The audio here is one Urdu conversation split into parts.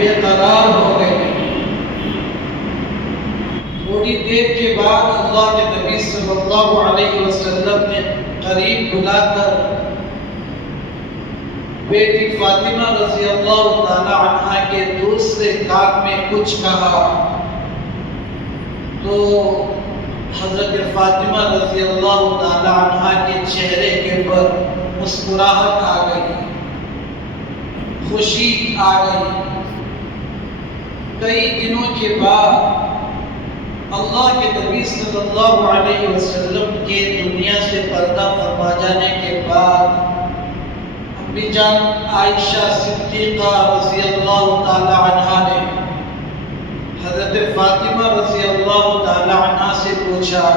بے قرار ہو گئی۔ تھوڑی دیر کے بعد اللہ کے نبی صلی اللہ علیہ وسلم نے قریب بلا کر بیٹی فاطمہ رضی اللہ تعالی عنہ کے دوسرے کان میں کچھ کہا تو حضرت فاطمہ رضی اللہ تعالی عنہ کے چہرے کے اوپر مسکراہٹ آ گئی، خوشی آ گئی۔ کئی دنوں کے بعد اللہ کے نبی صلی اللہ علیہ وسلم کے دنیا سے پردہ فرما جانے کے بعد امی جان عائشہ صدیقہ رضی اللہ تعالی عنہا نے حضرت فاطمہ رضی اللہ تعالی عنہ سے پوچھا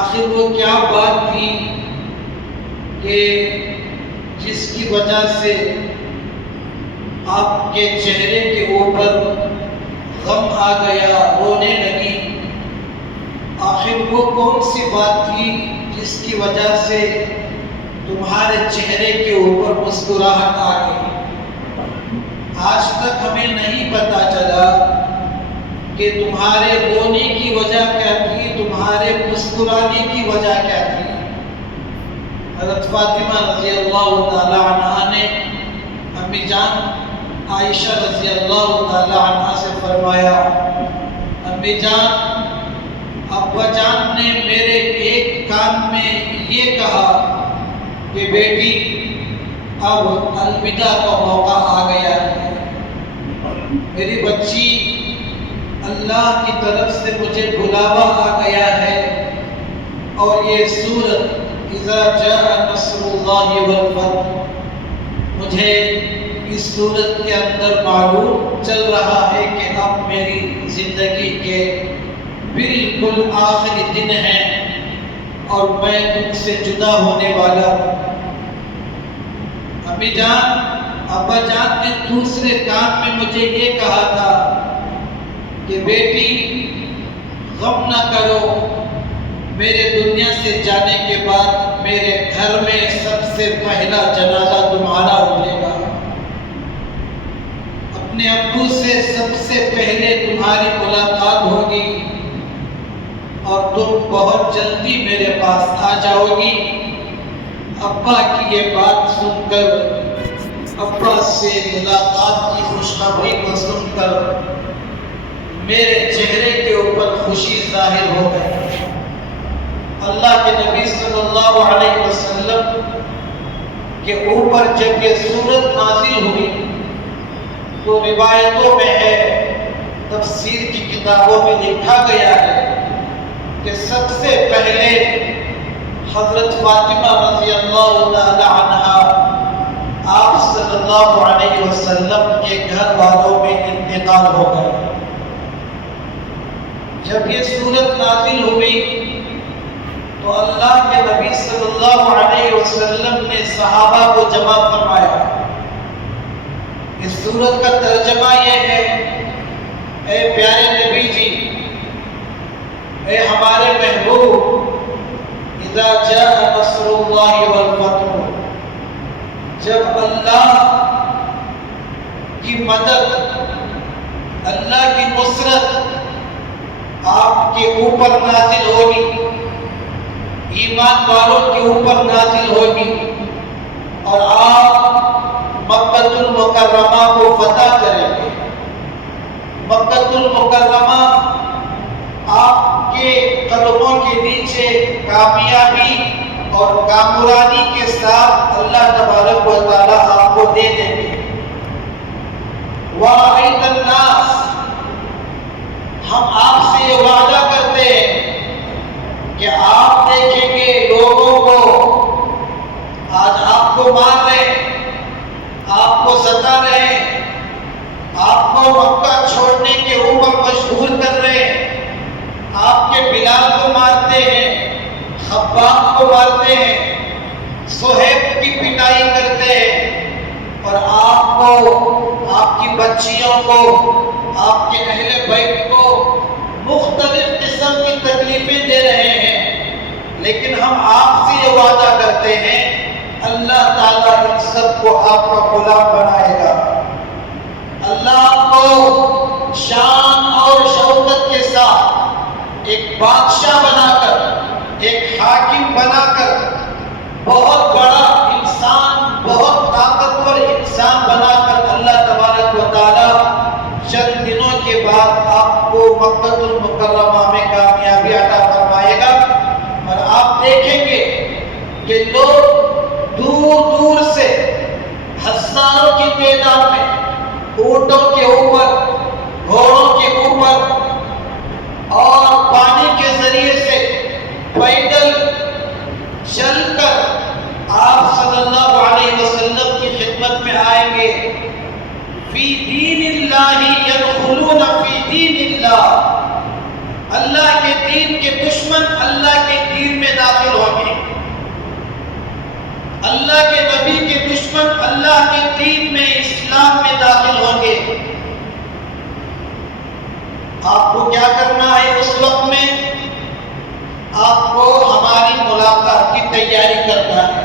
آخر وہ کیا بات تھی کہ جس کی وجہ سے آپ کے چہرے کے اوپر غم آ گیا، رونے لگی۔ آخر وہ کون سی بات تھی جس کی وجہ سے تمہارے چہرے کے اوپر مسکراہٹ آ گئی؟ آج تک ہمیں نہیں پتا چلا کہ تمہارے رونے کی وجہ کیا تھی، تمہارے مسکرانے کی وجہ کیا تھی۔ حضرت فاطمہ رضی اللہ تعالی عنہ نے امی جان عائشہ رضی اللہ تعالی عنہ سے فرمایا امی جان ابا جان نے میرے ایک کان میں یہ کہا کہ بیٹی اب الوداع کا موقع آ گیا ہے، میری بچی اللہ کی طرف سے مجھے بلاوا آ گیا ہے، اور یہ سورت اذا جاء نصر اللہ والفتح مجھے اس صورت کے اندر معلوم چل رہا ہے کہ اب میری زندگی کے بالکل آخری دن ہیں اور میں تم سے جدا ہونے والا ہوں۔ امی جان ابا جان نے دوسرے کان میں مجھے یہ کہا تھا کہ بیٹی غم نہ کرو، میرے دنیا سے جانے کے بعد میرے گھر میں سب سے پہلا جنازہ تمہارا اٹھے گا، اپنے ابو سے سب سے پہلے تمہاری ملاقات ہوگی اور تم بہت جلدی میرے پاس آ جاؤ گی۔ ابا کی یہ بات سن کر، ابا سے ملاقات کی خوشخبری کو سن کر میرے چہرے کے اوپر خوشی ظاہر ہو گئی۔ اللہ کے نبی صلی اللہ علیہ وسلم کے اوپر جب یہ سورت نازل ہوئی تو روایتوں میں ہے، تفسیر کی کتابوں میں لکھا گیا ہے کہ سب سے پہلے حضرت فاطمہ رضی اللہ تعالی عنہا آپ صلی اللہ علیہ وسلم کے گھر والوں میں انتقال ہو گئے۔ جب یہ سورت نازل ہوئی تو اللہ کے نبی صلی اللہ علیہ وسلم نے صحابہ کو جمع فرمایا۔ اس سورت کا ترجمہ یہ ہے، اے پیارے نبی جی، اے ہمارے محبوب، اذا جاء نصر اللہ والفتح، جب اللہ کی مدد، اللہ کی نصرت آپ کے اوپر نازل ہوگی، ایمان والوں کے اوپر نازل ہوگی اور آپ مکہ المکرمہ کو فتح کریں گے۔ مکہ المکرمہ آپ کے قدموں کے نیچے کامیابی اور کامرانی کے ساتھ اللہ تبارک و تعالی آپ کو دے دیں گے۔ وَرَأَيْتَ النَّاسَ، ہم آپ سے یہ وعدہ کرتے ہیں کہ آپ دیکھیں گے لوگوں کو آج آپ کو مار رہے ہیں، آپ کو ستا رہے ہیں، آپ کو مکہ چھوڑنے کے اوپر مجبور کر رہے ہیں، آپ کے بلال کو مارتے ہیں، خباب کو مارتے ہیں، صہیب کی پٹائی کرتے ہیں، اور آپ کو، آپ کی بچیوں کو، آپ کے اہل بیت کو مختلف قسم کی تکلیفیں دے رہے ہیں، لیکن ہم آپ سے یہ وعدہ کرتے ہیں اللہ تعالیٰ ان سب کو آپ کا غلام بنائے گا۔ بادشاہ بنا کر، ایک حاکم بنا کر، بہت بڑا انسان، بہت طاقتور انسان بنا کر اللہ تبارک و تعالی چند دنوں کے بعد آپ کو مکہ المکرمہ میں کامیابی عطا فرمائے گا، اور آپ دیکھیں گے کہ لوگ دور دور سے ہزاروں کی تعداد میں اونٹوں کے اوپر، گھوڑوں کے اوپر اور پانی کے ذریعے سے پیدل چل کر آپ صلی اللہ علیہ وسلم کی خدمت میں آئیں گے۔ فی دین اللہ یدخلون فی دین اللہ، اللہ کے دین کے دشمن اللہ کے دین میں داخل ہوں گے، اللہ کے نبی کے دشمن اللہ کے دین میں، اسلام میں داخل ہوں گے۔ آپ کو کیا کرنا ہے اس وقت میں؟ آپ کو ہماری ملاقات کی تیاری کرنا ہے۔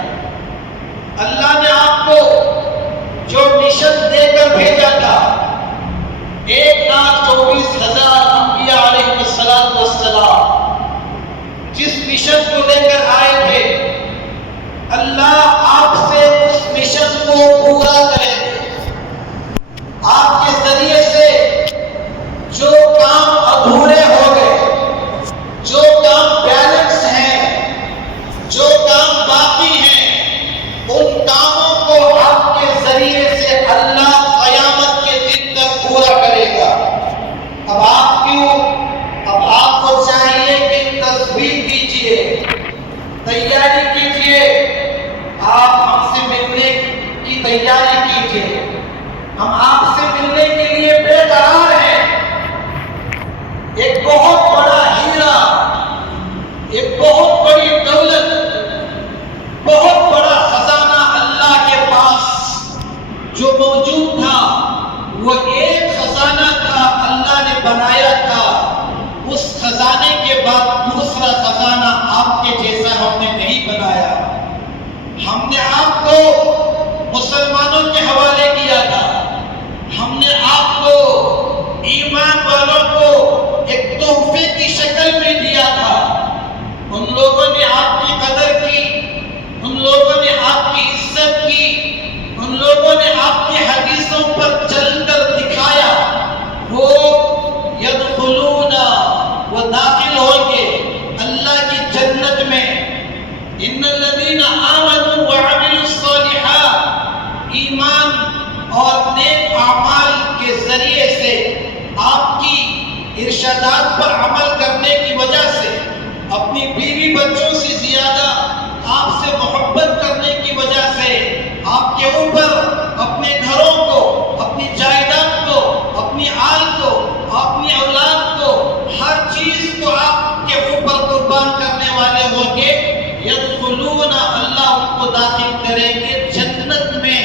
اللہ نے آپ کو جو نشست دے کر بھیجا تھا، 1,24,000 انبیاء علیہ السلام جس نشست کو لے کر آئے تھے، اللہ آپ سے اس نشست کو پورا کرے گا۔ آپ کے ذریعے سے جو کام ادھورے ہو گئے، جو کام بیلنس ہیں، جو کام باقی ہیں، ان کاموں کو آپ کے ذریعے سے اللہ قیامت کے دن تک پورا کرے گا۔ اب آپ کو چاہیے کہ تصویر کیجئے، تیاری کیجئے، آپ ہم سے ملنے کی تیاری کیجئے۔ ہم آپ سے ملنے کے لیے بے قرار ہیں۔ ایک بہت بڑا ہیرا، ایک بہت بڑی دولت، بہت بڑا خزانہ اللہ کے پاس جو موجود تھا، وہ ایک خزانہ تھا، اللہ نے بنایا تھا۔ اس خزانے کے بعد دوسرا خزانہ آپ کے جیسا ہم نے نہیں بنایا۔ ہم نے آپ کو مسلمانوں کے حوالے کیا تھا، ہم نے آپ کو ایمان والوں کو ایک تحفے کی شکل میں دیا تھا۔ ان لوگوں نے آپ کی قدر کی، ان لوگوں نے آپ کی عزت کی، ان لوگوں نے آپ کی حدیثوں پر چل کر دکھایا۔ وہ یدخلون، وہ داخل ہوں گے اللہ کی جنت میں۔ ان الذین آمنوا وعملوا الصالحات، ایمان اور نیک اعمال کے ذریعے سے، آپ کی ارشادات پر عمل کرنے کی وجہ سے، اپنی بیوی بچوں سے زیادہ آپ سے محبت کرنے کی وجہ سے، آپ کے اوپر اپنے گھروں کو، اپنی جائیداد کو، اپنی آل کو، اپنی اولاد کو، ہر چیز کو آپ کے اوپر قربان کرنے والے ہوں گے۔ یدخلون، اللہ ان کو داخل کریں گے جنت میں،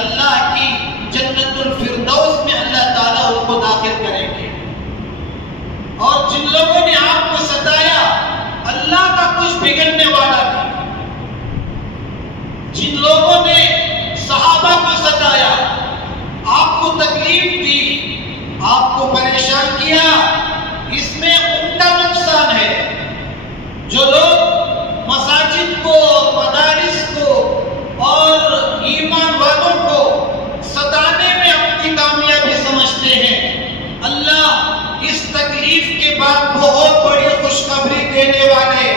اللہ کی جنت الفردوس میں اللہ تعالیٰ ان کو داخل کریں گے۔ اور جن لوگوں نے آپ کو ستایا، اللہ کا کچھ بگڑنے والا نہیں۔ جن لوگوں نے صحابہ کو ستایا، آپ کو تکلیف دی، آپ کو پریشان کیا، اس میں ان کا نقصان ہے۔ جو لوگ مساجد کو، مدارس کو اور ایمان والوں کو ستانے میں اپنی کامیابی سمجھتے ہیں، اللہ اس تکلیف کے بعد بہت بڑی خوشخبری دینے والے۔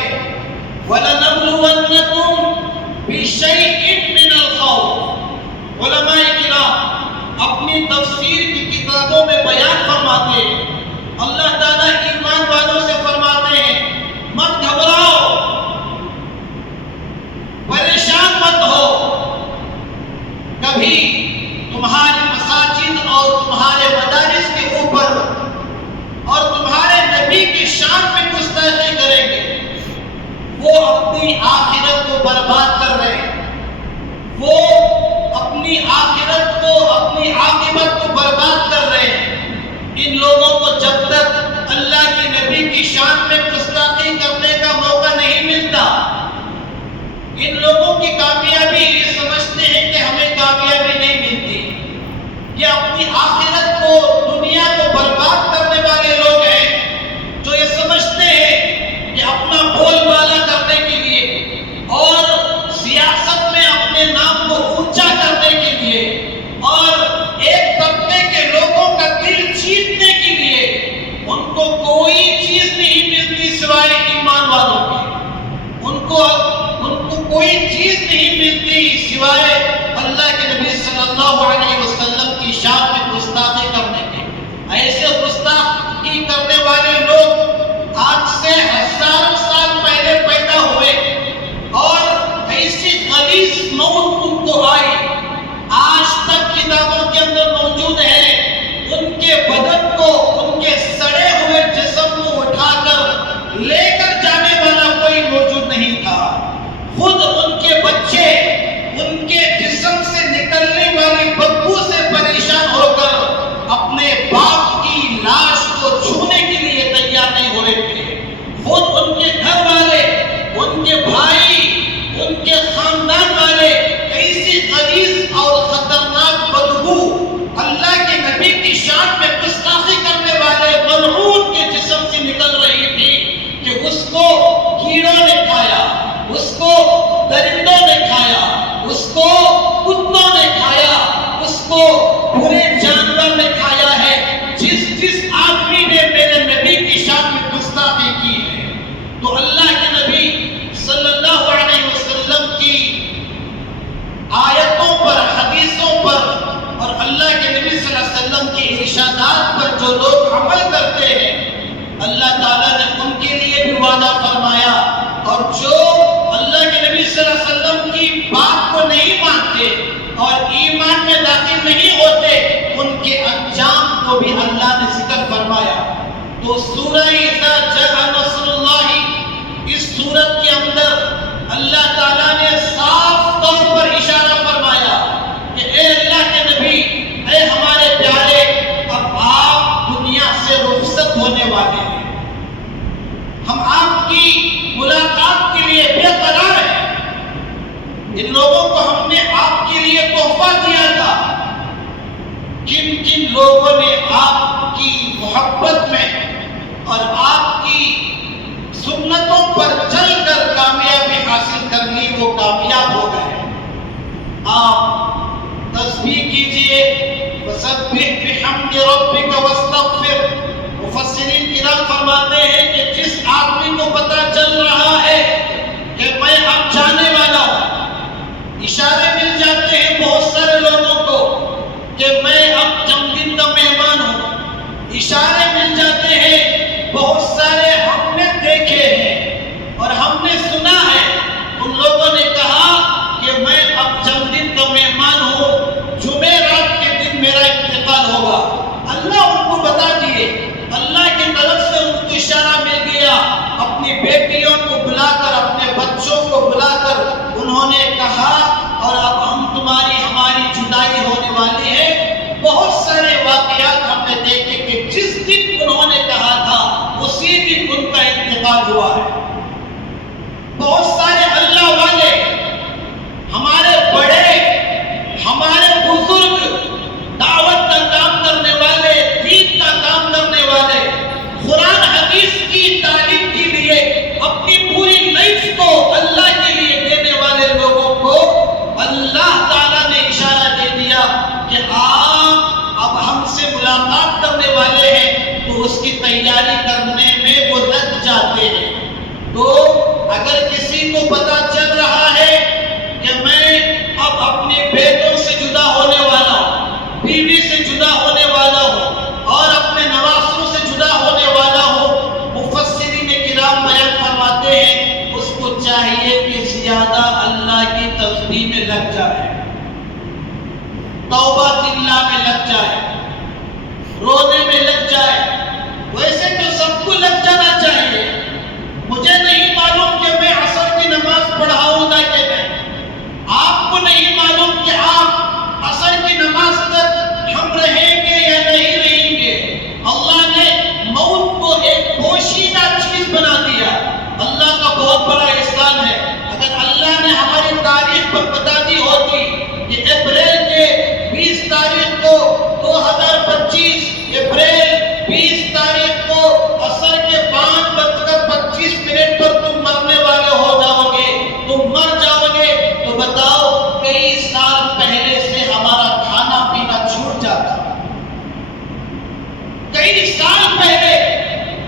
وَلَنَبْلُوَنَّكُمْ بِشَيْءٍ مِّنَ الْخَوْفِ، علماء کرام اپنی تفسیر کی کتابوں میں بیان فرماتے ہیں، اللہ تعالیٰ ایمان والوں سے فرماتے ہیں، مت گھبراؤ، پریشان مت ہو، کبھی تمہاری مساجد اور تمہارے مدارس کے اوپر اور تمہارے نبی کی شان میں گستاخی کریں گے۔ وہ اپنی آخرت کو برباد کر رہے ہیں، وہ اپنی آخرت کو، اپنی عاقبت کو برباد کر رہے ہیں۔ ان لوگوں کو جب تک اللہ کے نبی کی شان میں گستاخی کرنے کا موقع نہیں ملتا، ان لوگوں کی کامیابی یہ سمجھتے ہیں کہ ہمیں کامیابی نہیں ملتی۔ یہ اپنی آخرت کو، دنیا کو برباد کرنے والے لوگ ہیں جو یہ سمجھتے ہیں جو لوگ عمل کرتے ہیں اللہ تعالیٰ نے ان کے لیے بھی وعدہ فرمایا، اور جو اللہ کے نبی صلی اللہ علیہ وسلم کی بات کو نہیں مانتے اور ایمان میں داخل نہیں ہوتے ان کے انجام کو بھی اللہ نے ذکر فرمایا۔ تو سورہ اذا جاء نصر اللہ، اس سورت کے اندر اللہ تعالیٰ نے صاف طور پر اشارہ فرمایا کہ اے اللہ کے نبی، اے ہمارے پیارے، اب آپ دنیا سے رخصت ہونے والے ہیں، ہم آپ کی ملاقات کے لیے بے قرار ہیں۔ ان لوگوں کو ہم نے آپ کے لیے تحفہ دیا تھا، کن کن لوگوں نے آپ کی محبت میں اور آپ کی سنتوں پر چل کر کامیابی حاصل کر لی، وہ کامیاب ہو گئے۔ آپ تسبیح کیجئے، وسبح بحمد ربک واستغفر۔ مفسرین کرام فرماتے ہیں کہ جس آدمی کو پتہ چل رہا ہے کہ میں اب جانے والا ہوں، اشارے مل جاتے ہیں بہت سارے لوگوں کو کہ میں اب جنم دن کا مہمان ہوں، اشارے مل جاتے ہیں بہت سارے، ہم نے دیکھے ہیں اور ہم نے سنا ہے، ان لوگوں نے کہا کہ میں اب جنم دن کا مہمان ہوں، جمعرات کے دن میرا انتقال ہوگا۔ اللہ ان کو بتا دیے، اللہ کی طرف سے ان کو اشارہ مل گیا، اپنی بیٹیوں کو بلا کر، اپنے بچوں کو بلا کر انہوں نے کہا اور اب ہماری جدائی ہونے والی ہے۔ بہت سارے واقعات ہم نے دیکھے کہ جس دن انہوں نے کہا تھا اسی دن ان کا انتقال ہوا ہے۔ بہت سارے اللہ والے، ہمارے بڑے، ہمارے بزرگ، دعوت کا کام کرنے والے، دین کا کام کرنے والے، قرآن حدیث کی تعلیم کے لیے اپنی پوری لائف کو اللہ کے لیے دینے والے لوگوں کو اللہ تعالیٰ نے اشارہ دے دیا کہ آپ اب ہم سے ملاقات کرنے والے ہیں، تو اس کی تیاری کرنے میں وہ لگ جاتے ہیں۔ تو اگر کسی کو پتہ چل رہا ہے کہ میں اب اپنے بیٹوں سے جدا ہونے والا ہوں، بیوی سے جدا ہونے والا ہوں اور اپنے نواسوں سے جدا ہونے والا ہوں، مفسرین کرام بیان فرماتے ہیں اس کو چاہیے کہ زیادہ اللہ کی تسبیح میں لگ جائے، توبہ اللہ میں لگ جائے، رونے میں لگ جائے۔ ویسے تو سب کو لگ جانا چاہیے۔ مجھے نہیں معلوم کہ میں عصر کی نماز پڑھاؤں گا کہ نہیں، آپ کو نہیں معلوم کہ آپ عصر کی نماز تک ہم رہیں گے یا نہیں رہیں گے۔ اللہ نے موت کو ایک پوشیدہ چیز بنا دیا، اللہ کا بہت بڑا احسان ہے۔ اگر اللہ نے ہماری تاریخ پر بتا دی ہوتی کہ اپریل کے 20 تاریخ کو 2025، اپریل 20 تاریخ کو عصر کے 5:25 پر تم مرنے والے ہو جاؤ گے، تم مر جاؤ گے، تو بتاؤ کئی سال پہلے سے ہمارا کھانا پینا چھوٹ جاتا، کئی سال پہلے،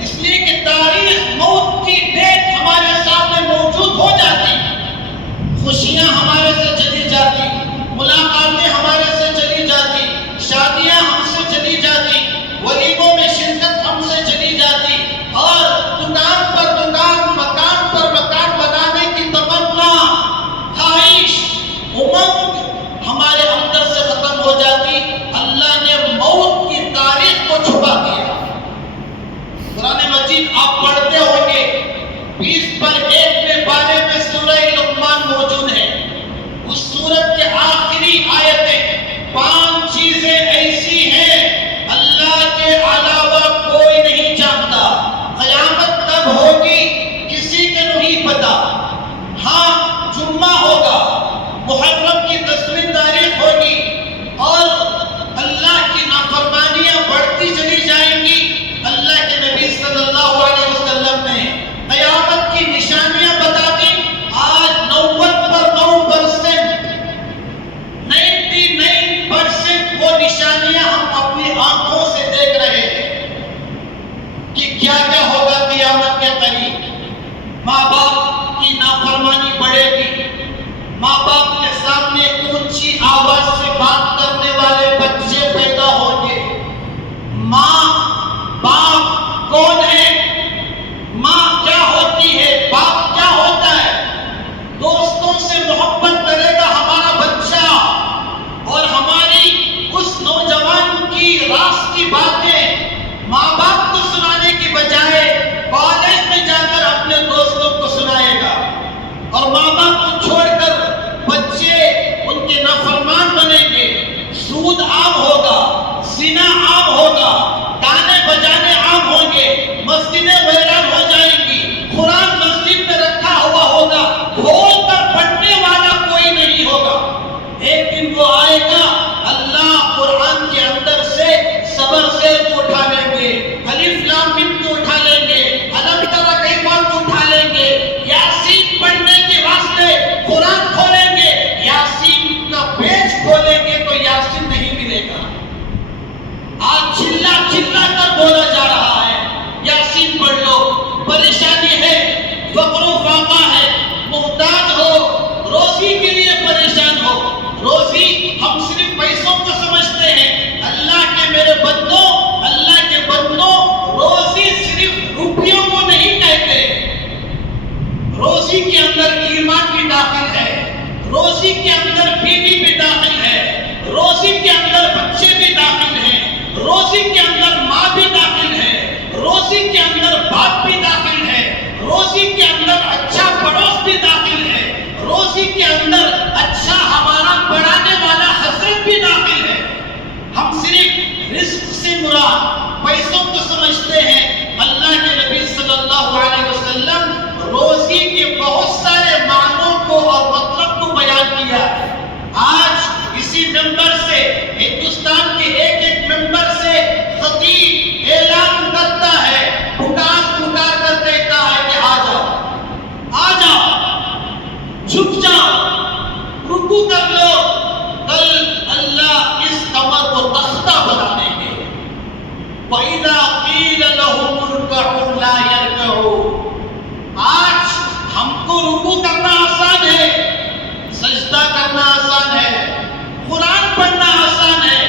اس لیے کہ تاریخ موت کی ڈیٹ ہمارے سامنے موجود ہو جاتی، خوشیاں ہمارے سے چلی جاتی، ملاقاتیں ہمارے سے چلی جاتی، شادیاں ہم سے چلی جاتی، ولیموں میں شرکت ہم سے چلی جاتی، اور دکان پر دکان، مکان پر مکان بنانے کی تمنا، خواہش، امنگ ہمارے اندر سے ختم ہو جاتی۔ اللہ نے موت کی تاریخ کو چھپا دیا۔ قرآن مجید آپ پڑھتے ہوں گے، 20:1 میں بارے میں سورہ لقمان موجود ہے۔ اس سورت کے آخری آیتیں 5 چیزیں ایسی ہیں اللہ کے اعلیٰ کی راز کی باتیں ماں باپ کو سنانے کی بجائے کالج میں جا کر اپنے دوستوں کو سنائے گا، اور ماں باپ کو چھوڑ کر بچے ان کے نافرمان بنیں گے، سود عام ہوگا، زنا عام ہوگا، گانے بجانے عام ہوں گے، مسجدیں ویران ہو جائیں گی، قرآن مسجد میں رکھا ہوا ہوگا، کھول کر پڑھنے والا کوئی نہیں ہوگا۔ ایک دن وہ آئے گا، اللہ قرآن کے اندر سے صبر سے کو اٹھا لیں گے، الف لام میم کو اٹھا لیں گے، الم تر کیف کو اٹھا لیں گے، یاسین پڑھنے کے واسطے قرآن کھولیں گے، یاسین کا پیج کھولیں گے تو یاسین نہیں ملے گا۔ آج چلا چلا کر بولا جا رہا ہے یاسین پڑھ لو، پریشانی ہے، فقر و فاقہ ہے، محتاج ہو، روزی کے لیے پریشان ہو۔ روزی ہم صرف پیسوں کو سمجھتے ہیں، اللہ کے میرے بندوں، اللہ کے بندوں، روزی صرف روپیوں کو نہیں کہتے، روزی کے اندر ایمان بھی داخل ہے، روزی کے اندر بیوی بھی داخل ہے، روزی کے اندر بچے بھی داخل ہیں، روزی کے اندر ماں بھی داخل ہے، روزی کے اندر باپ بھی داخل ہے، روزی کے اندر اچھا پڑوس بھی داخل ہے، روزی کے اندر اچھا ہمارا پڑھانے والا حضرت بھی داخل ہے۔ ہم صرف رزق سے مراد پیسوں کو سمجھتے ہیں، اللہ کے نبی صلی اللہ علیہ وسلم روزی کے بہت سارے معنوں کو اور مطلب کو بیان کیا ہے۔ آج اسی ممبر سے، ہندوستان کے ایک ایک ممبر سے خطیب اعلان کرتا ہے، پکار پکار کر دیتا ہے کہ آ جاؤ، آ جاؤ، جھک جاؤ، رکوع کر لو، کل اللہ اس کمر کو تختہ بنا دیں گے۔ وَإِذَا قِيلَ لَهُمُ ارْكَعُوا لَا يَرْكَعُونَ۔ آج ہم کو رکوع کرنا آسان ہے، سجدہ کرنا آسان ہے، قرآن پڑھنا آسان ہے،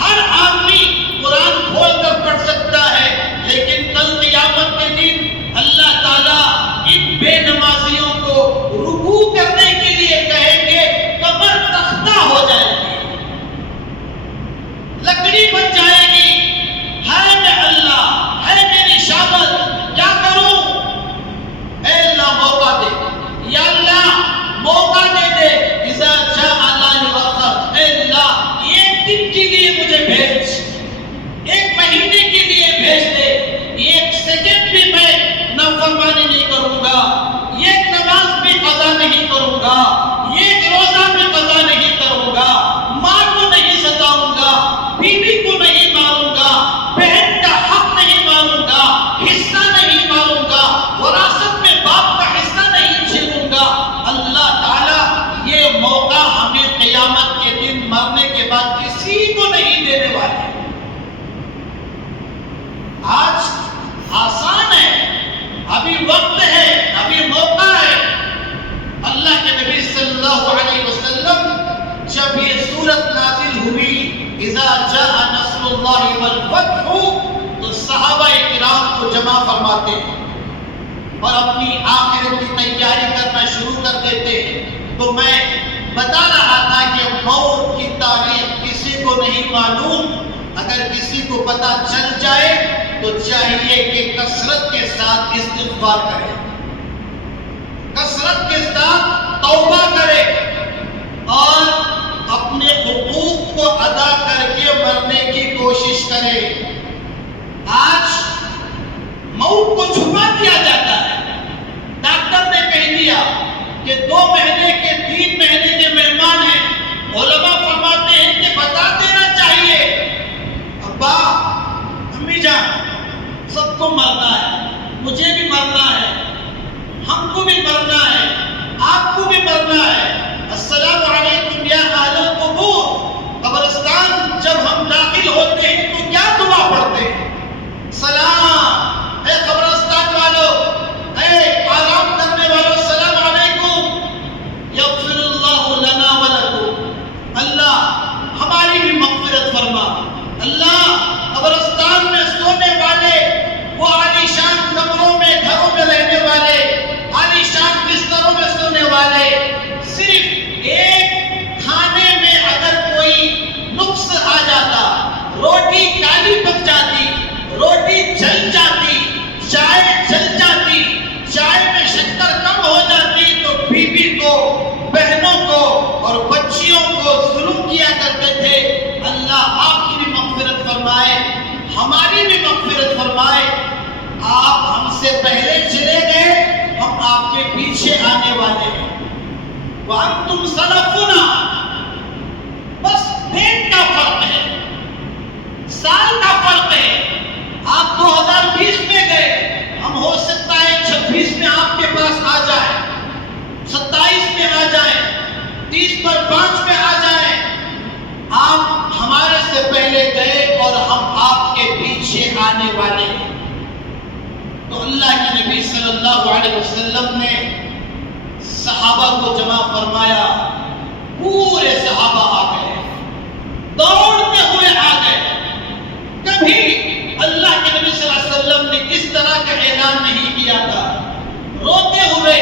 ہر آدمی قرآن کھول کر پڑھ سکتا ہے، لیکن کل قیامت کے دن اللہ تعالیٰ ان بے نمازیوں کو رکوع کرنے کے لیے کہیں گے، کمر تختہ ہو جائے گی، لکڑی بن جائے گی، ہے میں اللہ، ہے میری شامت، کیا کروں؟ اے اللہ موقع دے، یا اللہ موقع دے دے، اذا جاء لا یؤخر، اے اللہ ایک دن کے لیے مجھے بھیج، ایک مہینے کے لیے بھیج دے، ایک سیکنڈ بھی میں نافرمانی نہیں کروں گا، ایک نماز بھی قضا نہیں کروں گا، ایک روزہ بھی قضا نہیں کروں گا، ماں کو نہیں ستاؤں گا، بیوی کو نہیں ماروں گا، بہن کا حق نہیں ماروں گا، حصہ نہیں ماروں گا، وراثت میں باپ کا حصہ نہیں چھینوں گا۔ اللہ تعالیٰ یہ موقع ہمیں قیامت کے دن مرنے کے بعد کسی کو نہیں دینے والے۔ آج آسان ہے، ابھی وقت ہے، ابھی موقع ہے۔ اللہ کے نبی صلی اللہ علیہ وسلم جب یہ سورت نازل ہوئی، اذا جاء نصر اللہ والفتح، تو صحابہ کرام کو جمع فرماتے ہیں اور اپنی آخرت کی تیاری کرنا شروع کر دیتے ہیں۔ تو میں بتا رہا تھا کہ موت کی تاریخ کسی کو نہیں معلوم، اگر کسی کو پتہ چل جائے تو چاہیے کہ کثرت کے ساتھ استغفار کرے، کثرت کے ساتھ توبہ کرے اور اپنے حقوق کو ادا کر کے مرنے کی کوشش کرے۔ آج موت کو چھپا دیا جاتا ہے، ڈاکٹر نے کہہ دیا کہ 2 مہینے کے 3 مہینے کے مہمان ہیں، علماء فرماتے ہیں کہ بتا دینا چاہیے، ابا امی جان سب کو مرنا ہے، مجھے بھی مرنا ہے، ہم کو بھی مرنا ہے، آپ کو بھی مرنا ہے۔ السلام علیکم یا اہل القبور، قبرستان جب ہم داخل ہوتے ہیں تو کیا دعا پڑھتے ہیں؟ سلام، اے قبرستان والو، اے آرام کرنے والو، السلام علیکم، یغفر اللہ لنا ولکم، اللہ ہماری بھی مغفرت فرما، اللہ قبرستان میں سونے والے، وہ عالیشان کمروں میں گھروں میں رہنے والے، عالیشان بستروں میں سونے والے، صرف ایک کھانے میں اگر کوئی نقص آ جاتا، روٹی ہماری بھی مغفرت فرمائے. آپ ہم سے پہلے چلے گئے، ہم آپ کے پیچھے آنے والے ہیں. وَأَنْتُمْ سَلَفُنَا، بس ڈیٹ کا فرق ہے، سال کا فرق ہے. آپ 2020 میں گئے، ہم ہو سکتا ہے 26 میں آپ کے پاس آ جائیں، 27 میں آ جائیں، 30 پر 5 میں آ جائیں. آپ ہمارے سے پہلے گئے اور ہم آپ کے پیچھے آنے والے ہیں. تو اللہ کے نبی صلی اللہ علیہ وسلم نے صحابہ کو جمع فرمایا. پورے صحابہ آ گئے، دوڑتے ہوئے آ گئے. کبھی اللہ کے نبی صلی اللہ علیہ وسلم نے اس طرح کا اعلان نہیں کیا تھا. روتے ہوئے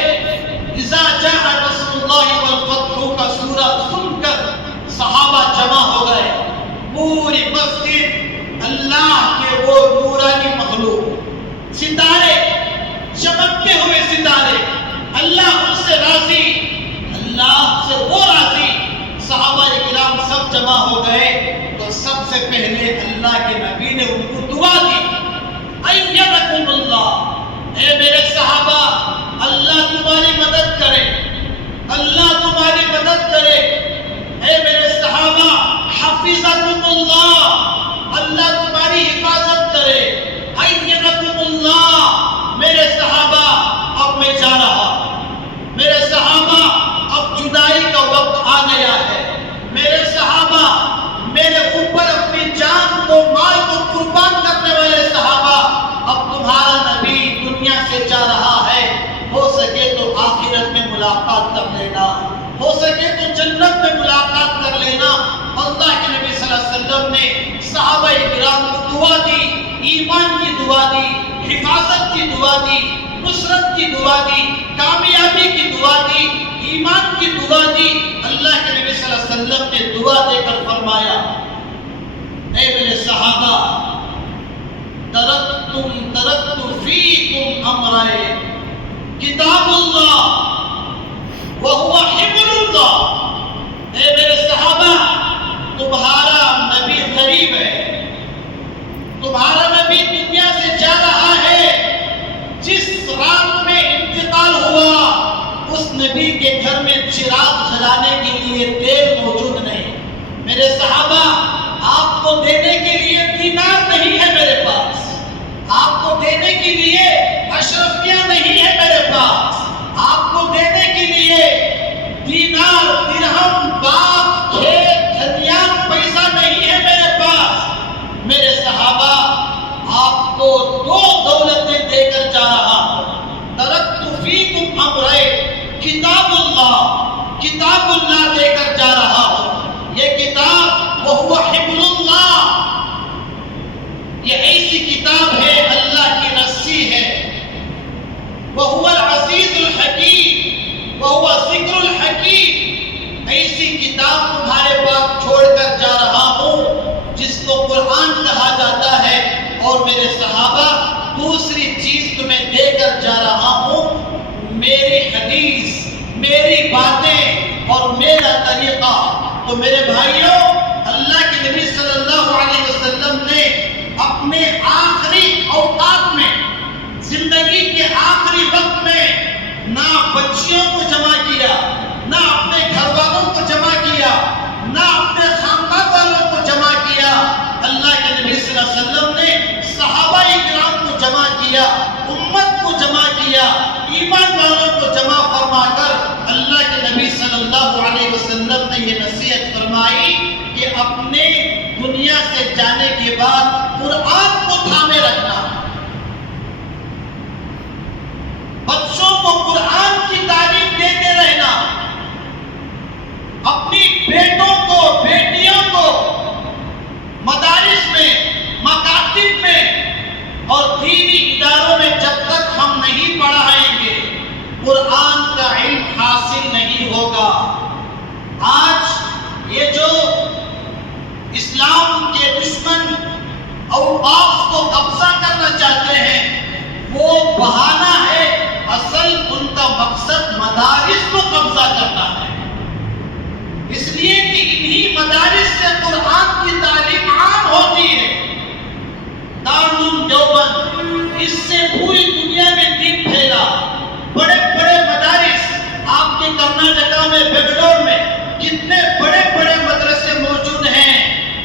اذا جاء رسول اللہ والفتح کا سورہ سن کر صحابہ جمع ہو گئے. پوری مسجد اللہ کے وہ نورانی مخلوق، ستارے، چمکتے ہوئے ستارے، اللہ ان سے راضی، اللہ سے وہ راضی. صحابہ کرام سب جمع ہو گئے تو سب سے پہلے اللہ کے نبی نے ان کو دعا دی. ایدکم اللہ، اے میرے صحابہ، اللہ تمہاری مدد کرے، اللہ تمہاری مدد کرے. اے میرے صحابہ، حفظکم اللہ، اللہ تمہاری حفاظت کرے. ایدکم اللہ، میرے صحابہ اب میں جا رہا، میرے صحابہ اب جدائی کا وقت آ گیا ہے. میرے صحابہ، میرے اوپر اپنی جان کو، مال کو قربان کرنے والے صحابہ، اب تمہارا نبی دنیا سے جا رہا ہے. ہو سکے تو آخرت میں ملاقات کر لینا، ہو سکے تو جنت میں ملاقات کر لینا. اللہ کے نبی صلی اللہ علیہ وسلم نے صحابہ کرام کو دعا دی، ایمان کی دعا دی، حفاظت کی دعا دی، نصرت کی دعا دی، کامیابی کی دعا دی، ایمان کی دعا دی. اللہ کے نبی صلی اللہ علیہ وسلم نے دعا دے کر فرمایا، اے میرے صحابہ، ترکت فیکم امرین، کتاب اللہ وہو حبل اللہ. اے میرے صحابہ، تمہارا نبی غریب ہے، تمہارا نبی دنیا سے جا رہا ہے. جس رات میں انتقال ہوا اس نبی کے گھر میں چراغ جلانے کے لیے تیل موجود نہیں. میرے صحابہ، آپ کو دینے کے لیے دینار نہیں ہے میرے پاس، آپ کو دینے کے لیے اشرفیہ نہیں ہے میرے پاس، آپ کو دینے کے لیے دینار، درہم، باغ، کھیت، کھلیان، پیسہ نہیں ہے میرے پاس. میرے صحابہ، آپ کو دو دولتیں دے کر جا رہا ہوں. ترکت فیکم امرین، کتاب اللہ دے کر جا رہا ہوں. یہ کتاب وہو حبل اللہ، یہ ایسی کتاب ہے، اللہ کی رسی ہے. وہو العزیز الحکیم، وہو ذکر الحکیم. ایسی کتاب تمہارے پاس چھوڑ کر جا رہا ہوں جس کو قرآن کہا جاتا ہے. اور میرے صحابہ، دوسری چیز تمہیں دے کر جا رہا ہوں، میری حدیث، میری باتیں اور میرا طریقہ. تو میرے بھائیوں، اللہ کے نبی صلی اللہ علیہ وسلم نے اپنے آخری اوقات میں، زندگی کے آخری وقت میں، نہ بچیوں کو جمع کیا، نہ اپنے گھر والوں کو جمع کیا، نہ اپنے خاندان والوں کو جمع کیا. اللہ کے نبی صلی اللہ علیہ وسلم نے صحابہ کرام کو جمع کیا، امت کو جمع کیا، ایمان والوں کو جمع فرما کر اللہ کے نبی صلی اللہ علیہ وسلم نے یہ نصیحت فرمائی کہ اپنے دنیا سے جانے کے بعد قرآن کو تھامے رکھنا، بچوں کو قرآن کی تعلیم دیتے رہنا، اپنی بیٹوں کو، بیٹیوں کو مدارس میں، مکاتب میں اور دینی اداروں میں جب تک ہم نہیں پڑھائیں گے، قرآن کا علم حاصل نہیں ہوگا. آج یہ جو اسلام کے دشمن اوقاف کو قبضہ کرنا چاہتے ہیں، وہ بہانہ ہے، اصل ان کا مقصد مدارس کو قبضہ کرنا ہے. اس لیے کہ انہی مدارس سے قرآن کی تعلیم عام ہوتی ہے. دارالعلوم دیوبند، اس سے پوری دنیا میں دین پھیلا. بڑے بڑے مدارس آپ کے کرناٹکا میں، بنگلور میں کتنے بڑے بڑے مدرسے موجود ہیں.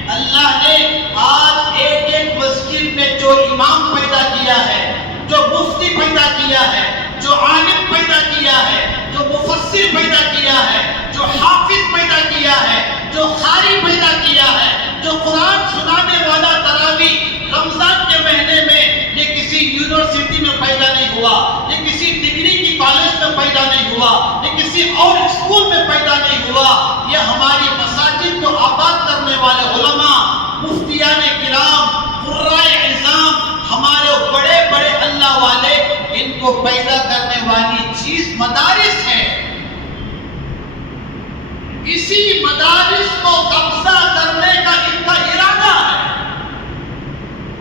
اللہ نے آج ایک ایک مسجد میں جو امام پیدا کیا ہے، جو مفتی پیدا کیا ہے، جو عالم پیدا کیا ہے، جو مفسر پیدا کیا ہے، جو حافظ پیدا کیا ہے، جو قاری پیدا کیا ہے، جو قرآن سنانے والا تراویح رمضان کے مہینے میں، یہ کسی یونیورسٹی میں پیدا نہیں ہوا، یہ کسی ڈگری کی کالج میں پیدا نہیں ہوا، یہ کسی اور اسکول میں پیدا نہیں ہوا. یہ ہماری مساجد کو آباد کرنے والے علماء، مفتیان کرام، قرائے اعظام، ہمارے بڑے بڑے اللہ والے، ان کو پیدا کرنے والی چیز مدارس ہے. اسی مدارس کو قبضہ کرنے کا ان کا ارادہ ہے.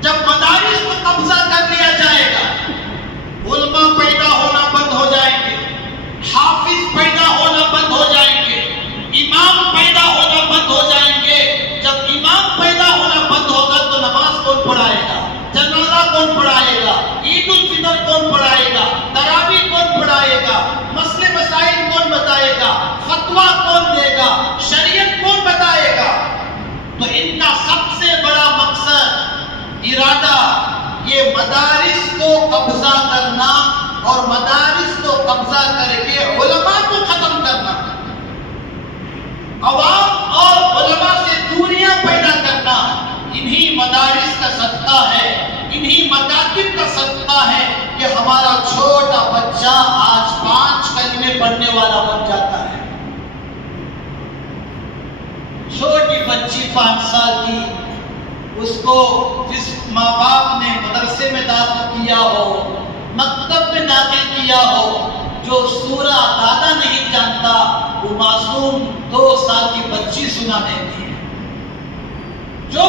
جب مدارس کو قبضہ کر لیا جائے گا، علماء پیدا ہونا بند ہو جائیں گے، حافظ پیدا ہونا بند ہو جائیں گے، امام پیدا ہونا بند ہو جائیں گے. جب امام پیدا ہونا بند ہوگا تو نماز کون پڑھائے گا؟ جنازہ کون پڑھائے گا؟ عید الفطر کون پڑھائے گا؟ تراویح کون پڑھائے گا؟ مسئلے مسائل کون بتائے گا؟ فتویٰ کون دے گا؟ شریعت کون بتائے گا؟ تو ان کا سب سے بڑا مقصد، ارادہ، یہ مدارس کو قبضہ کرنا اور مدارس کو قبضہ کر کے علماء کو ختم کرنا، عوام اور علماء سے دوریاں پیدا کرنا. انہی مدارس کا صدقہ ہے، انہی مکاتب کا صدقہ ہے کہ ہمارا چھوٹا بچہ آج 5 کلمے پڑھنے والا بن جاتا ہے. چھوٹی بچی 5 سال کی، اس کو جس ماں باپ نے مدرسے میں داخل کیا ہو، مکتب میں داخل کیا ہو، جو سورہ دادا نہیں جانتا، وہ معصوم 2 سال کی بچی سنا دیتی ہے. جو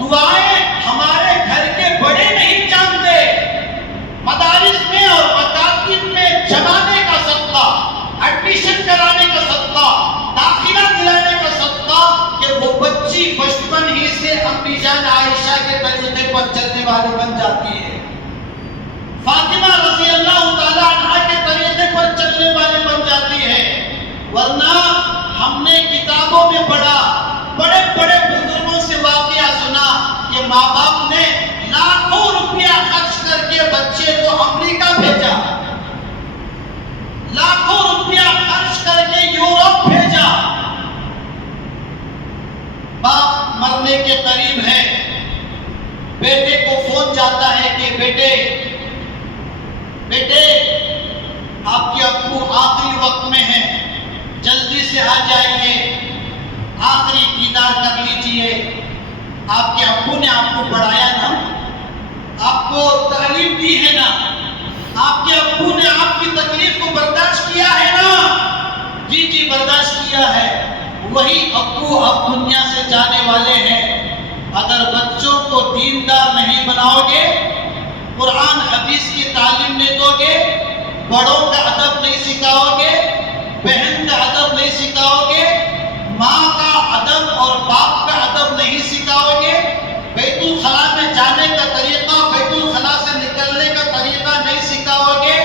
دعائیں ہمارے گھر کے بڑے نہیں جانتے، مدارس میں اور مکاتب میں جمانے کا صدقہ، ایڈمیشن کرانے کا صدقہ، داخلہ دلانے کا صدقہ، کہ وہ بچی بچپن ہی سے امی جان عائشہ کے طریقے پر چلنے والی بن جاتی ہے، فاطمہ رضی اللہ تعالیٰ عنہا کے طریقے پر چلنے والے بن جاتی ہے. ورنہ ہم نے کتابوں میں پڑھا، بڑے بڑے بزرگوں سے واقعہ سنا کہ ماں باپ نے لاکھوں روپیہ خرچ کر کے بچے کو امریکہ بھیجا، لاکھوں روپیہ خرچ کر کے یورپ بھیجا. باپ مرنے کے قریب ہے، بیٹے کو فون جاتا ہے کہ بیٹے آپ کے ابو آخری وقت میں ہیں، جلدی سے آ جائیے، آخری دیدار کر لیجئے. آپ کے ابو نے آپ کو پڑھایا نا، آپ کو تعلیم دی ہے نا، آپ کے ابو نے آپ کی تکلیف کو برداشت کیا ہے نا؟ جی برداشت کیا ہے. وہی ابو اب دنیا سے جانے والے ہیں. اگر بچوں کو دیندار نہیں بناؤ گے، قرآن حدیث کی تعلیم نہیں دو گے، بڑوں کا ادب نہیں سکھاؤ گے، بہن کا ادب نہیں سکھاؤ گے، ماں کا ادب اور باپ کا ادب نہیں سکھاؤ گے، بیت الخلا میں جانے کا طریقہ، بیت الخلا سے نکلنے کا طریقہ نہیں سکھاؤ گے،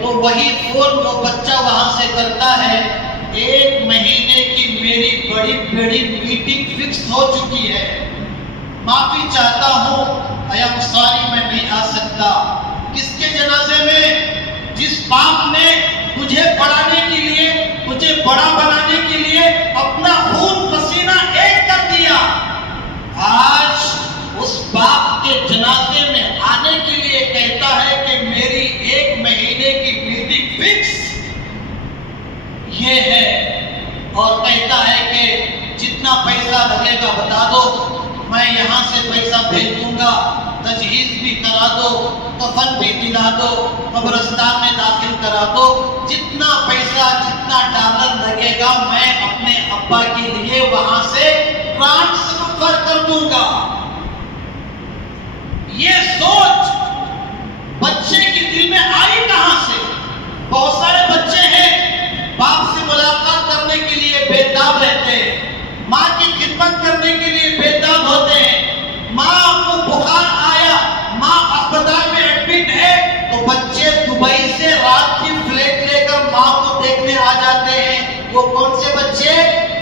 تو وہی فون وہ بچہ وہاں سے کرتا ہے. 1 مہینے کی میری بڑی میٹنگ فکس ہو چکی ہے، معافی چاہتا ہوں، I am sorry میں نہیں آ سکتا. کس کے جنازے میں؟ جس باپ نے تجھے پڑھانے کے لیے، تجھے بڑا بنانے کے لیے اپنا خون پسینہ ایک کر دیا. آج اس باپ کے جنازے میں آنے کے لیے کہتا ہے کہ میری 1 مہینے کی میٹنگ فکس یہ ہے، اور کہتا ہے کہ جتنا پیسہ لگے گا بتا دو، میں یہاں سے پیسہ بھیج دوں گا، تجہیز بھی کرا دو، کفن بھی دلا دو، قبرستان میں داخل کرا دو، جتنا پیسہ جتنا ڈالر لگے گا میں اپنے ابا کے لیے وہاں سے ٹرانسفر کر دوں گا. یہ سوچ بچے کے دل میں آئی کہاں سے؟ بہت سارے بچے ہیں باپ سے ملاقات کرنے کے لیے بےتاب رہتے ہیں، ماں کی خدمت کرنے کے لیے بےتاب ہوتے ہیں. ماں کو بخار آیا وہ کون سے بچے؟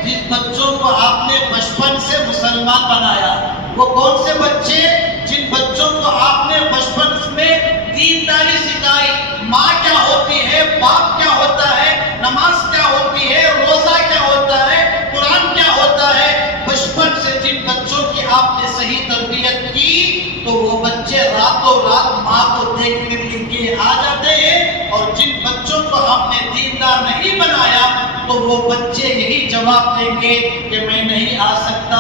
جن بچوں کو آپ نے بچپن سے مسلمان بنایا. وہ کون سے بچے؟ جن بچوں کو آپ نے بچپن میں دینداری سکھائی. ماں کیا ہوتی ہے، باپ کیا ہوتا ہے، نماز کیا ہوتی ہے، روزہ کیا ہوتا ہے، قرآن کیا ہوتا ہے. بچپن سے جن بچوں کی آپ نے صحیح تربیت کی تو وہ بچے راتوں رات ماں کو دیکھ کے آ جاتے ہیں. اور جن بچوں کو آپ نے دیندار نہیں بنایا تو وہ بچے یہی جواب دیں گے کہ میں نہیں آ سکتا،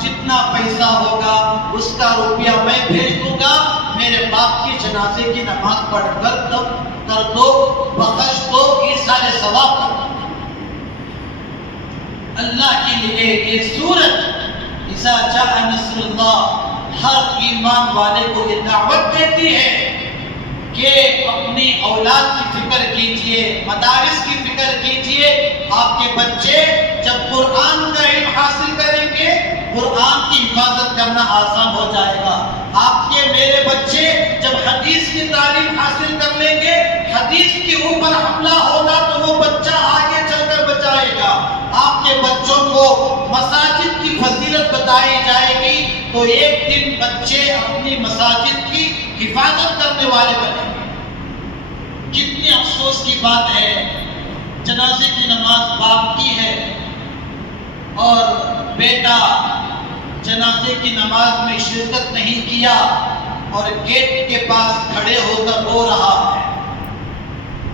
جتنا پیسہ ہوگا اس کا روپیہ میں بھیج دوں گا، میرے باپ کی جنازے کی نماز پڑھ کر دم کر دو، بخش دو، ایثار ثواب کر دو. اللہ کے لیے یہ سورت اذا جاء نصر اللہ ہر ایمان والے کو یہ دعوت دیتی ہے کہ اپنی اولاد کی فکر کیجئے، مدارس کی فکر کیجئے. آپ کے بچے جب قرآن کا علم حاصل کریں گے قرآن کی حفاظت کرنا آسان ہو جائے گا. آپ کے میرے بچے جب حدیث کی تعلیم حاصل کر لیں گے، حدیث کے اوپر حملہ ہوگا تو وہ بچہ آگے چل کر بچائے گا. آپ کے بچوں کو مساجد کی فضیلت بتائی جائے گی تو ایک دن بچے اپنی مساجد کی حفاظت کرنے والے بنیں گے. کتنی افسوس کی بات ہے، جنازے کی نماز باپ کی ہے اور بیٹا جنازے کی نماز میں شرکت نہیں کیا اور گیٹ کے پاس کھڑے ہو کر رو رہا ہے.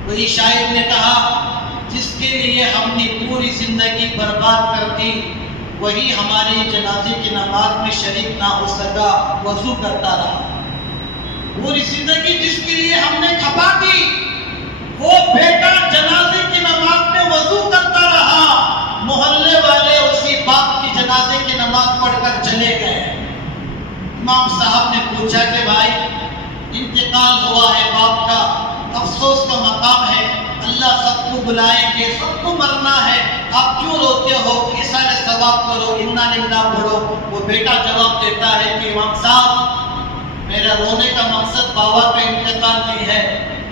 وہی شاعر نے کہا جس کے لیے ہم نے پوری زندگی برباد کر دی وہی ہماری جنازے کی نماز میں شریک نہ ہو سکا، وضو کرتا رہا. پوری زندگی جس کے لیے ہم نے کھپا دی وہ بیٹا جنازے کی نماز میں وضو کرتا رہا. محلے والے اسی باپ کی جنازے کی نماز پڑھ کر چلے گئے. امام صاحب نے پوچھا کہ بھائی انتقال ہوا ہے باپ کا، افسوس کا مقام ہے، اللہ سب کو بلائیں گے، سب کو مرنا ہے، آپ کیوں روتے ہو؟ ایثار ثواب کرو، انا للہ پڑھو. وہ بیٹا جواب دیتا ہے کہ امام صاحب میرا رونے کا مقصد بابا کا انتقال نہیں ہے،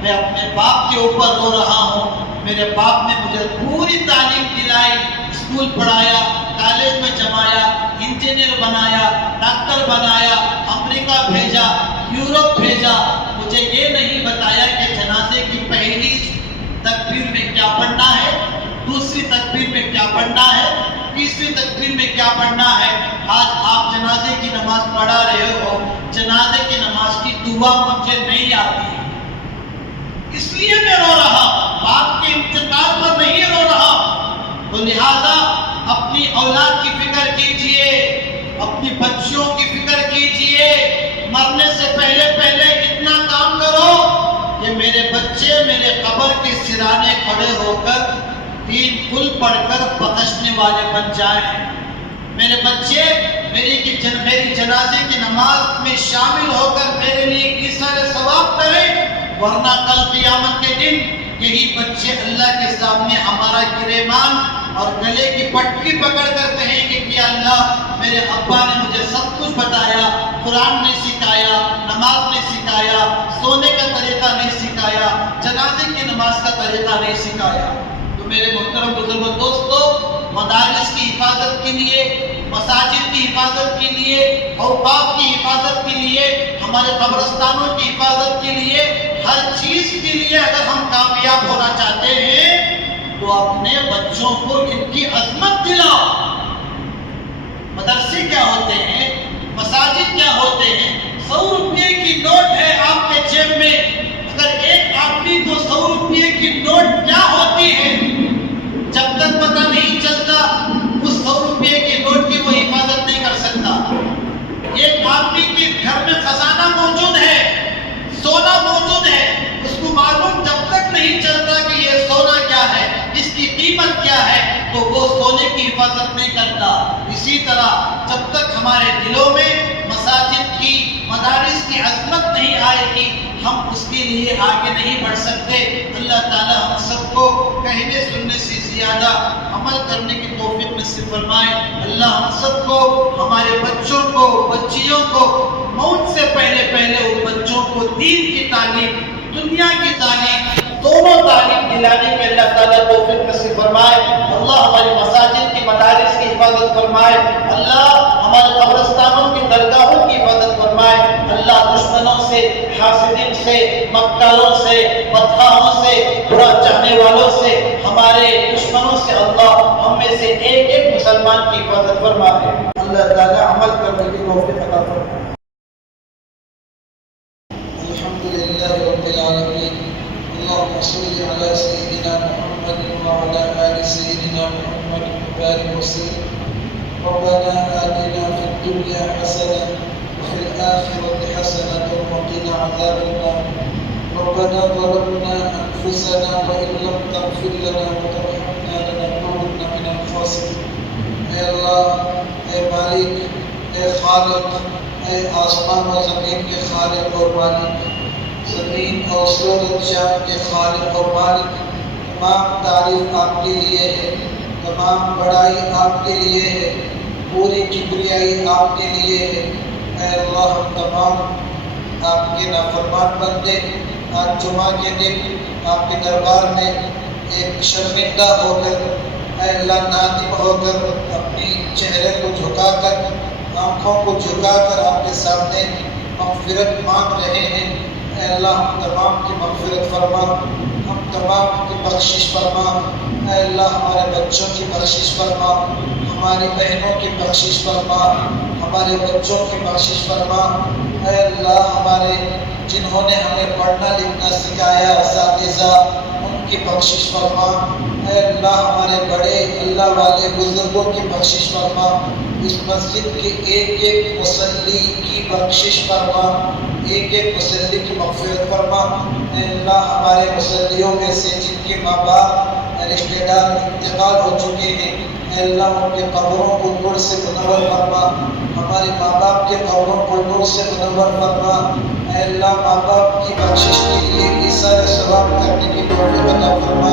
میں اپنے باپ کے اوپر رو رہا ہوں. میرے باپ نے مجھے پوری تعلیم دلائی، اسکول پڑھایا، کالج میں جمایا، انجینئر بنایا، ڈاکٹر بنایا، امریکہ بھیجا، یورپ بھیجا. مجھے یہ نہیں بتایا کہ جنازے کی پہلی تکبیر میں کیا پڑھنا ہے، دوسری تکبیر میں کیا پڑھنا ہے، تیسری تکبیر میں کیا پڑھنا ہے. آج آپ جنازے کی نماز پڑھا رہے ہو، جنازے کی نماز کی دعا مجھے نہیں آتی، اس لیے میں رو رہا، باپ کے انتقال پر نہیں رو رہا. تو لہذا اپنی اولاد کی فکر کیجئے، اپنی بچیوں کی فکر کیجئے. مرنے سے پہلے پہلے اتنا کام کرو کہ میرے بچے میرے قبر کے سرانے کھڑے ہو کر تین قل پڑھ کر بخشنے والے بن جائیں. میرے بچے میری جنازے کی نماز میں شامل ہو کر میرے لیے ایثار ثواب کریں، ورنہ کل قیامت کے دن یہی بچے اللہ کے سامنے ہمارا گریبان اور گلے کی پٹکی پکڑ کر کہیں گے کہ اللہ میرے ابا نے مجھے سب کچھ بتایا، قرآن نے سکھایا، نماز نے سکھایا، سونے کا طریقہ نہیں سکھایا، جنازے کی نماز کا طریقہ نہیں سکھایا. تو میرے محترم بزرگوں دوستو، مدارس کی حفاظت کے لیے، مساجد کی حفاظت کے لیے، اوقاف کی حفاظت کے لیے، ہمارے قبرستانوں کی حفاظت کے لیے، ہر چیز کے لیے اگر ہم کامیاب ہونا چاہتے ہیں تو اپنے بچوں کو ان کی عظمت دلاؤ. مدرسے کیا ہوتے ہیں، مساجد کیا ہوتے ہیں؟ 100 روپے کی نوٹ ہے آپ کے جیب میں، اگر ایک آدمی کو 100 روپے کی نوٹ کیا ہوتی ہے جب تک پتہ نہیں چلتا اس 100 روپے کی نوٹ کی وہ حفاظت نہیں کر سکتا. ایک آدمی کے گھر میں خزانہ موجود ہے، سونا موجود ہے، اس کو معلوم جب تک نہیں چلتا کہ یہ سونا کیا ہے، اس کی قیمت کیا ہے، تو وہ سونے کی حفاظت نہیں کرتا. اسی طرح جب تک ہمارے دلوں میں مساجد کی، مدارس کی عظمت نہیں آئے گی ہم اس کے لیے آگے نہیں بڑھ سکتے. اللہ تعالی ہم سب کو کہنے سننے سے زیادہ عمل کرنے کی توفیق نصیب فرمائے. اللہ ہم سب کو، ہمارے بچوں کو، بچیوں کو موت سے پہلے ان بچوں کو دین کی تعلیم، دنیا کی تعلیم دونوں تعلیم دلانے کے اللہ تعالیٰ توفیق نصیب فرمائے۔ اللہ ہماری مساجد کی مدارس کی حفاظت فرمائے، اللہ ہمارے قبرستانوں کی درگاہوں کی حفاظت فرمائے، اللہ دشمنوں سے، حاسدین سے، مکاروں سے، بدخواہوں سے، برا چاہنے والوں سے، ہمارے دشمنوں سے اللہ ہم میں سے ایک ایک مسلمان کی حفاظت فرمائے۔ اللہ تعالیٰ عمل کرنے کی توفیق عطا فرمائے۔ الحمدللہ رب العالمین، اللهم صل على سيدنا محمد وعلى آل سيدنا محمد وبارك وسلم۔ ربنا آتنا في الدنيا حسنة وفي الآخرة حسنة وقنا عذاب النار۔ ربنا ظلمنا أنفسنا وإن لم تغفر لنا وترحمنا لنكونن من الخاسرين۔ اے اللہ، اے مالک، اے خالق، اے آسمان و زمین کے خالق اور مالک، زمین اور سورج چاند کے خالق اور مالک، تمام تعریف آپ کے لیے ہے، تمام بڑائی آپ کے لیے ہے، پوری کبریائی آپ کے لیے ہے۔ اے اللہ، ہم تمام آپ کے نافرمان بندے آج جمعہ کے دن آپ کے دربار میں ایک شرمندہ ہو کر، اے اللہ نادم ہو کر، اپنی چہرے کو جھکا کر، آنکھوں کو جھکا کر آپ کے سامنے مغفرت مانگ رہے ہیں۔ اے اللہ، ہم تمام کی مغفرت فرما، ہم تمام کی بخشش فرما۔ اے اللہ، ہمارے بچوں کی بخشش فرما، ہماری بہنوں کی بخشش فرما، ہمارے بچوں کی بخشش فرما۔ اے اللہ، ہمارے جنہوں نے ہمیں پڑھنا لکھنا سکھایا اساتذہ، ان کی بخشش فرما۔ اے اللہ، ہمارے بڑے اللہ والے بزرگوں کی بخشش فرما۔ اس مسجد کے ایک ایک مصلی کی بخشش فرما، ایک ایک مصلی کی مغفرت فرما۔ اے اللہ، ہمارے مصلیوں میں سے جن کے ماں باپ رشتہ دار انتقال ہو چکے ہیں، اے اللہ ان کے قبروں کو نور سے منور فرما، ہمارے ماں باپ کے قبروں کو نور سے منور فرما۔ اے اللہ، ماں باپ کی بخشش کے لیے ایثار ثواب کرنے کی توفیق عطا فرما۔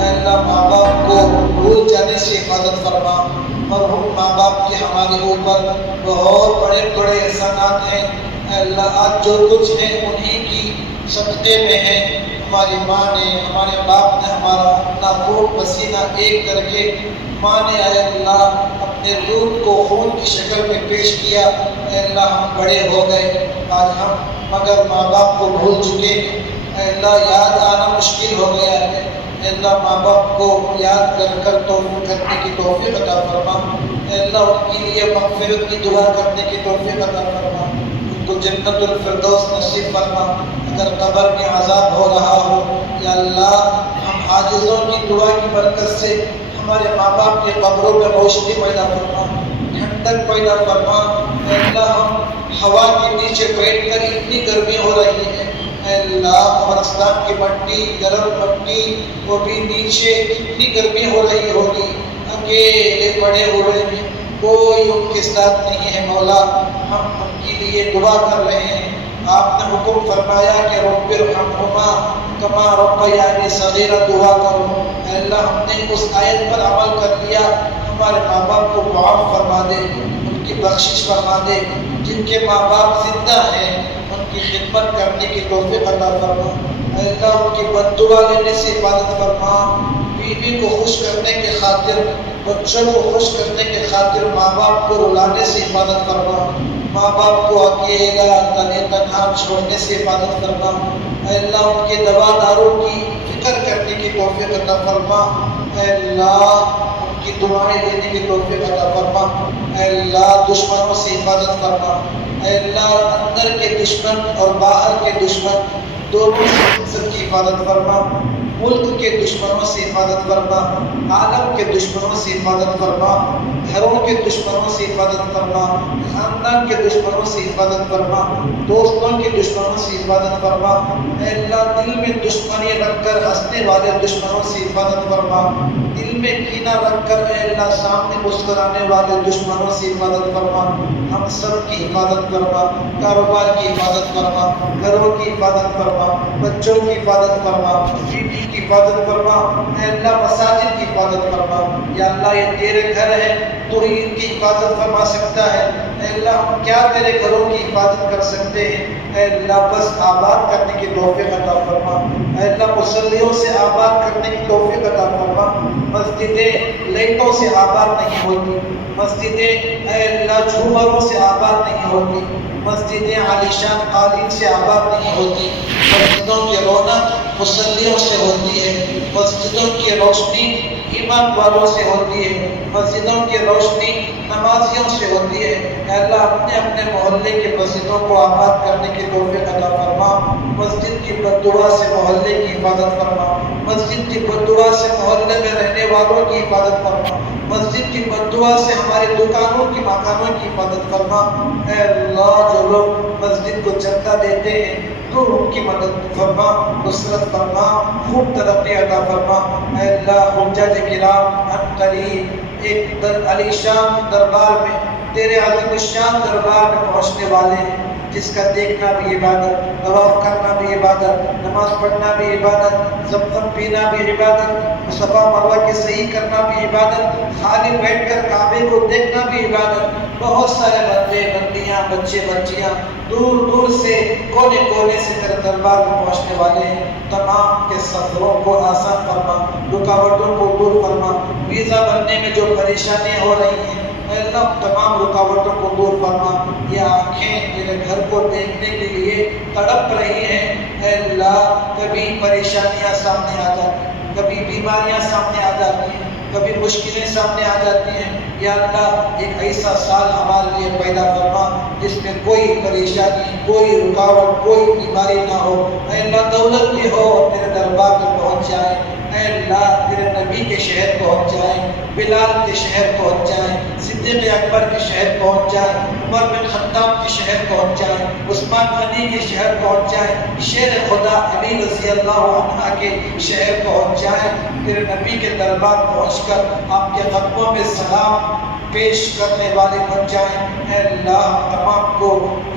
اے اللہ، ماں باپ کو بھول جانے سے حفاظت فرما۔ مرحوم ماں باپ کے ہمارے اوپر بہت بڑے بڑے احسانات ہیں۔ اے اللہ، آج جو کچھ ہے انہی کی صدقے میں ہے۔ ہماری ماں نے، ہمارے باپ نے ہمارا اپنا خون پسینہ ایک کر کے، ماں نے اے اللہ اپنے دودھ کو خون کی شکل میں پیش کیا۔ اے اللہ، ہم بڑے ہو گئے آج ہم مگر ماں باپ کو بھول چکے ہیں۔ اے اللہ، یاد آنا مشکل ہو گیا ہے۔ اے اللہ، ماں باپ کو یاد کر کر توفیق کرنے کی توفیق عطا فرما۔ اے اللہ، ان کے لیے مغفرت کی دعا کرنے کی توفیق عطا فرما، ان کو جنت الفردوس نصیب فرما۔ اگر قبر میں عذاب ہو رہا ہو، یا اللہ ہم عاجزوں کی دعا کی برکت سے ہمارے ماں باپ کے قبروں میں روشنی پیدا فرما، ٹھنڈک پیدا فرما۔ اے اللہ، ہم ہوا کے نیچے بیٹھ کر اتنی گرمی ہو رہی ہے، اے اللہ قبرستان کی مٹی، گرم مٹی، وہ بھی نیچے کتنی گرمی ہو رہی ہوگی، اکیلے پڑے ہوئے ہیں، کوئی ان کے ساتھ نہیں ہے۔ مولا، ہم ان کے لیے دعا کر رہے ہیں۔ آپ نے حکم فرمایا کہ رب ارحمہما کما ربیانی صغیرا دعا کرو۔ اے اللہ، ہم نے اس آیت پر عمل کر لیا، ہمارے ماں باپ کو معاف فرما دے، ان کی بخشش فرما دے۔ جن کے ماں باپ زندہ ہیں ان کی خدمت کرنے کی توفیق عطا فرما۔ اے اللہ، ان کی بد دعا لینے سے حفاظت فرما۔ بیوی کو خوش کرنے کے خاطر، بچوں کو خوش کرنے کے خاطر ماں باپ کو رلانے سے حفاظت فرما، ماں باپ کو اکیلا تنہا چھوڑنے سے حفاظت فرما۔ اے اللہ، ان کے دوا داروں کی فکر کرنے کی توفیق عطا فرما۔ اے اللہ، ان کی دعائیں لینے کی توفیق عطا فرما۔ اے اللہ، دشمنوں سے حفاظت فرما۔ اے اللہ، اندر کے دشمن اور باہر کے دشمن دونوں سے کی حفاظت فرما۔ ملک کے دشمنوں سے حفاظت فرما، عالم کے دشمنوں سے حفاظت فرما، گھروں کے دشمنوں سے حفاظت فرما، خاندان کے دشمنوں سے حفاظت فرما، دوستوں کے دشمنوں سے حفاظت فرما۔ اے اللہ، دل میں دشمنی رکھ کر ہنسنے والے دشمنوں سے حفاظت فرما، دل میں کینہ رکھ کر اے اللہ سامنے مسکرانے والے دشمنوں سے حفاظت فرما۔ ہم سب کی حفاظت فرما، کاروبار کی حفاظت فرما، گھروں کی حفاظت فرما، بچوں کی حفاظت فرما، بیوی کی حفاظت فرما۔ اے اللہ، مساجد کی حفاظت فرما۔ یا اللہ، یہ تیرے گھر ہے، تو ہی ان کی حفاظت فرما سکتا ہے۔ اے اللہ، ہم کیا تیرے گھروں کی حفاظت کر سکتے ہیں؟ اے اللہ، بس آباد کرنے کی توفیق عطا فرما۔ اے اللہ مصلیوں سے آباد کرنے کی توفیق عطا فرما۔ مسجدیں لائٹوں سے آباد نہیں ہوتی، مسجدیں اے اللہ جھومروں سے آباد نہیں ہوتی، مسجدیں عالیشان قالین سے آباد نہیں ہوتی۔ مسجدوں کی رونق مصلیوں سے ہوتی ہے، مسجدوں کی روشنی ایمان والوں سے ہوتی ہے، مسجدوں کی روشنی نمازیوں سے ہوتی ہے۔ اے اللہ اپنے اپنے محلے کے مسجدوں کو آباد کرنے کی توفیق عطا فرما۔ مسجد کی بد دعا سے محلے کی حفاظت فرما، مسجد کی بد دعا سے محلے میں رہنے والوں کی حفاظت فرما، مسجد کی بد دعا سے ہمارے دکانوں کی مکانوں کی حفاظت فرما۔ اے اللہ جو لوگ مسجد کو چندہ دیتے ہیں تو ان کی مدد فرما، نصرت فرما، خوب ترقی عطا فرما۔ اے اللہ حجاج کرام ان قریب ایک علی شان دربار میں، تیرے عظیم الشان دربار میں پہنچنے والے ہیں، جس کا دیکھنا بھی عبادت، طواف کرنا بھی عبادت، نماز پڑھنا بھی عبادت، زمزم پینا بھی عبادت، صفا مروہ کے صحیح کرنا بھی عبادت، خالی بیٹھ کر کعبے کو دیکھنا بھی عبادت۔ بہت سارے بندے بندیاں بچے بچیاں دور دور سے کونے کونے سے تیرے دربار میں پہنچنے والے ہیں، تمام کے سفروں کو آسان فرما، رکاوٹوں کو دور فرما۔ ویزا بننے میں جو پریشانیاں ہو رہی ہیں اے اللہ تمام رکاوٹوں کو دور فرما۔ یہ آنکھیں میرے گھر کو دیکھنے کے لیے تڑپ رہی ہیں اے اللہ، کبھی پریشانیاں سامنے آ جاتی ہیں، کبھی بیماریاں سامنے آ جاتی ہیں، کبھی مشکلیں سامنے آ جاتی ہیں۔ یا اللہ ایک ایسا سال ہمارے لیے پیدا فرما جس میں کوئی پریشانی، کوئی رکاوٹ، کوئی بیماری نہ ہو۔ اے اللہ دولت بھی ہو اور تیرے دربار میں پہنچ جائے۔ اے اللہ تیرے نبی کے شہر پہنچ جائیں، بلال کے شہر پہنچ جائیں، صدیق اکبر کے شہر پہنچ جائیں، عمر بن خطاب کے شہر پہنچ جائیں، عثمان غنی کے شہر پہنچ جائیں، شیر خدا علی رضی اللہ عنہ کے شہر پہنچ جائیں۔ تیرے نبی کے دربار پہنچ کر آپ کے قدموں میں سلام پیش کرنے والے بن جائیں۔ اے اللہ تمام کو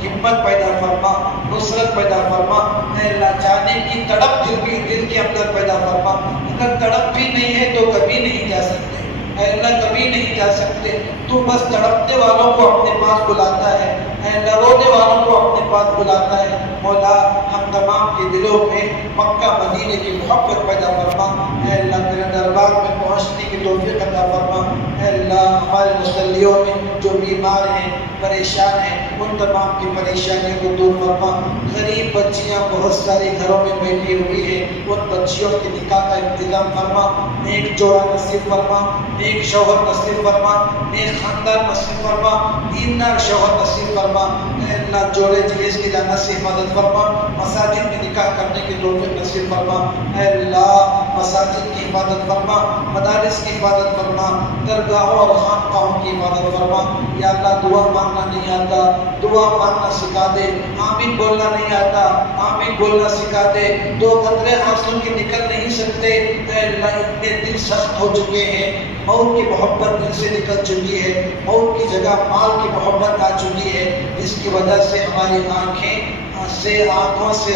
ہمت پیدا فرما، نصرت پیدا فرما۔ اے اللہ جانے کی تڑپ دل کے اندر پیدا فرما۔ اگر تڑپ بھی نہیں ہے تو کبھی نہیں جا سکتے اے اللہ، کبھی نہیں جا سکتے۔ تو بس تڑپنے والوں کو اپنے پاس بلاتا ہے، اے اللہ رونے والوں کو اپنے پاس بلاتا ہے۔ مولا ہم تمام کے دلوں میں مکہ مدینے کی محبت پیدا فرما۔ اے اللہ تیرے دربار میں پہنچنے کی توفیق عطا فرما۔ اے اللہ ہمارے مصلیوں میں جو بیمار ہیں، پریشان ہیں، ان تمام کی پریشانیوں کو دور فرما۔ غریب بچیاں بہت ساری گھروں میں بیٹھی ہوئی ہیں، ان بچیوں کے نکاح کا انتظام فرما، نیک جوڑا نصیب فرما، نیک شوہر نصیب فرما، نیک خاندان نصیب فرما، دیندار شوہر نصیب فرما۔ اے اللہ جوڑے جہیز کی جانت سے حفاظت فرما، مساجد میں نکاح کرنے کی توفیق نصیب فرما۔ اے اللہ مساجد کی حفاظت فرما، مدارس کی حفاظت فرما، درگاہوں اور خانقاہوں کی حفاظت فرما۔ یا اللہ دعا مانگنا نہیں آتا، دعا مانگنا سکھا دے، آمین بولنا نہیں آتا، آمین بولنا سکھا دے۔ دو قطرے آنسو کے نکل نہیں سکتے اے اللہ، اتنے دل سخت ہو چکے ہیں، موت کی محبت دل سے نکل چکی ہے، موت کی جگہ مال کی محبت آ چکی ہے، جس کی وجہ سے ہماری آنکھوں سے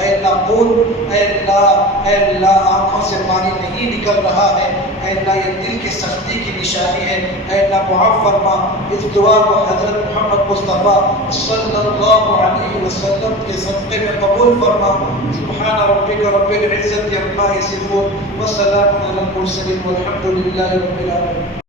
اے اللہ خون، اے اللہ آنکھوں سے پانی نہیں نکل رہا ہے۔ اے اللہ یہ دل کی سختی کی نشانی ہے، اے اللہ معاف فرما۔ اس دعا کو حضرت محمد مصطفیٰ صلی اللہ علیہ وسلم کے صدقے میں قبول فرما۔ سبحان ربک رب العزت عما یصفون وسلام علی المرسلین والحمد للہ رب العالمین۔